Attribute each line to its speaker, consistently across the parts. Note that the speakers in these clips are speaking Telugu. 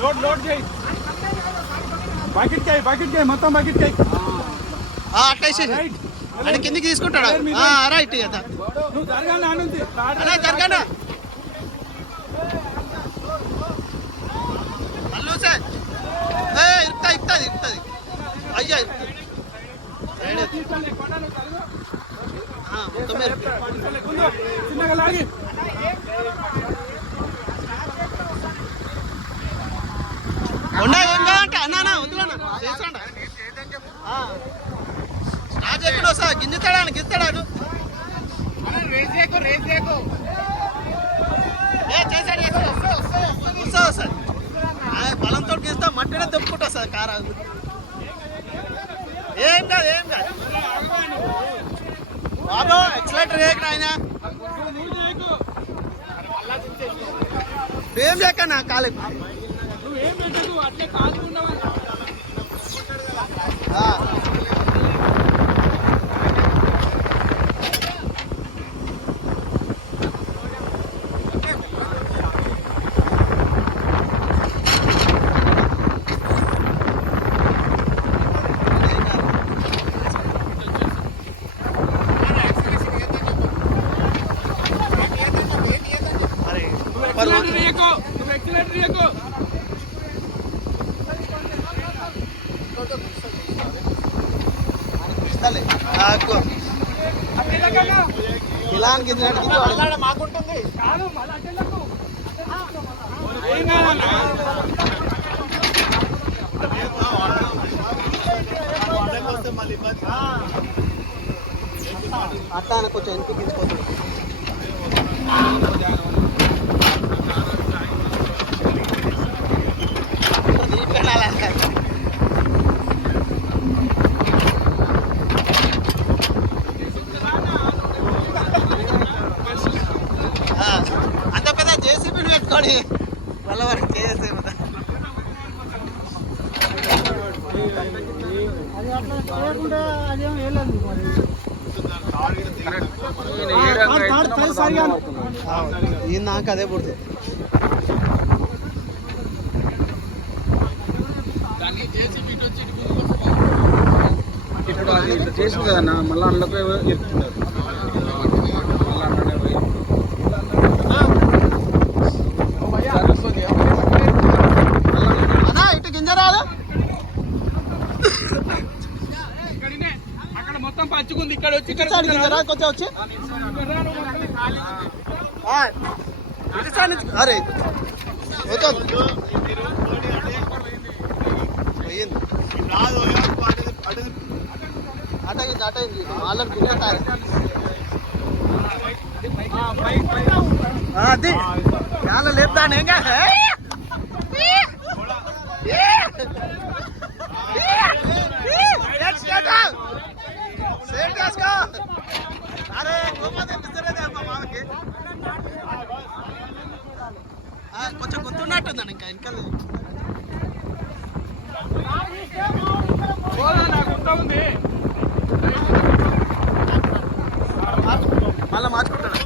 Speaker 1: లోడ్ లోడ్ చేయి. బకెట్ చేయి బకెట్ చేయి మొత్తం బకెట్ చేయి.
Speaker 2: ఆ, అట్లా
Speaker 1: రైట్
Speaker 2: అని కిందికి తీసుకుంటాడా? ఆ, రైట్.
Speaker 1: నువ్వు జరగాలి నా నుంచి
Speaker 2: అన్నా జరగండి అల్లు సార్. ఏ ఇరుకుతా ఇరుకుతుంది ఇరుకుతుంది అయ్యా మొత్తం.
Speaker 1: చిన్నగా లాగి.
Speaker 2: ఉండా ఏం కావాలంటే అన్నానా వద్దులన్నా చేస్తాడా స్టార్ట్ చెప్పిన వస్తా గింజుతాడా గిస్తాడాను
Speaker 1: చేయకు చేయకు.
Speaker 2: వస్తా ఆ, బలంతో గీస్తా మట్టినే తెప్పుకుంటా సార్ కారా. ఏం కాదు ఏం కాదు. బాబు ఎక్సలేటర్ వేయకు ఆయన
Speaker 1: చేయకు.
Speaker 2: ఏం చేయక నా కాలు
Speaker 1: నువ్వేం పెట్టకు అట్లే కాదుకున్నావు
Speaker 2: ఆ. అరే
Speaker 1: నువ్వు
Speaker 2: పరువు
Speaker 1: ఎక్సలేటర్ చేయకు నువ్వు ఎక్సలేటర్ చేయకు
Speaker 2: ఇలా
Speaker 1: మాకుంటుంది కాదు మళ్ళీ అటెండకు
Speaker 2: అట్లా కొంచెం వెనక్కి తీసుకొస్తుంది నాకు అదే పుడుతుంది.
Speaker 1: ఇప్పుడు అది ఇట్లా చేసింది కదన్నా మళ్ళీ అందులోకి పోయి
Speaker 2: అన్నా ఇటు గింజ రాదు.
Speaker 1: మొత్తం పచ్చుకుంది ఇక్కడ వచ్చి
Speaker 2: కొంచెం వచ్చి. అరే పోయింది. అటగింది అటగింది వాళ్ళని గుర్తుంటారు అది. చాలా లేపుతాను ఏం కాదు. కొంచెం గుర్తున్నట్టుందండి ఇంకా ఇంకా మళ్ళీ మార్చుకుంటాడు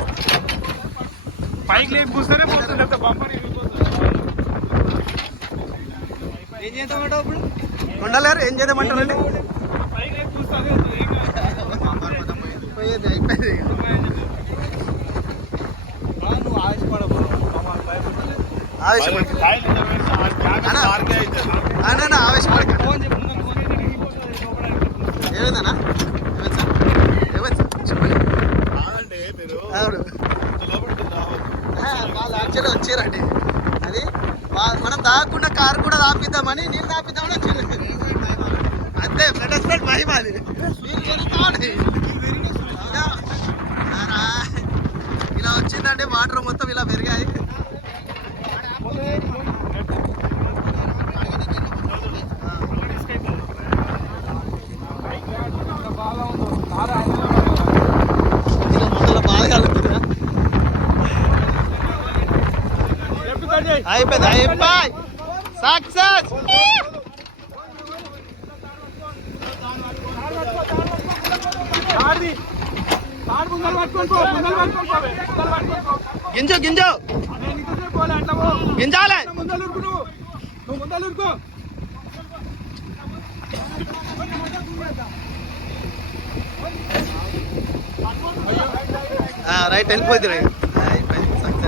Speaker 1: పైకి లేపి కూర్చొనే పోతుంది బంపర్
Speaker 2: ఏం చేద్దామంటావు ఇప్పుడు? కొండలేరు ఏం చేద్దామంటారండి. పోయేది అయిపోయింది.
Speaker 1: నువ్వు ఆశపడకు
Speaker 2: ఆవేశపడక. ఆవేశపడక.
Speaker 1: ఫోన్ ఫోన్
Speaker 2: వాళ్ళు యాక్చువల్లీ వచ్చారండి అది మనం దాక్కుండా కారు కూడా దాపిద్దామని నీళ్ళు దాపిద్దామని వచ్చారు అంతే ఫ్రెండ్ మహిమ అది. అయిపోయింది అయిపోయి సక్సెస్. గింజు గింజు. గింజాలే. రైట్ వెళ్ళిపోద్ది రైట్.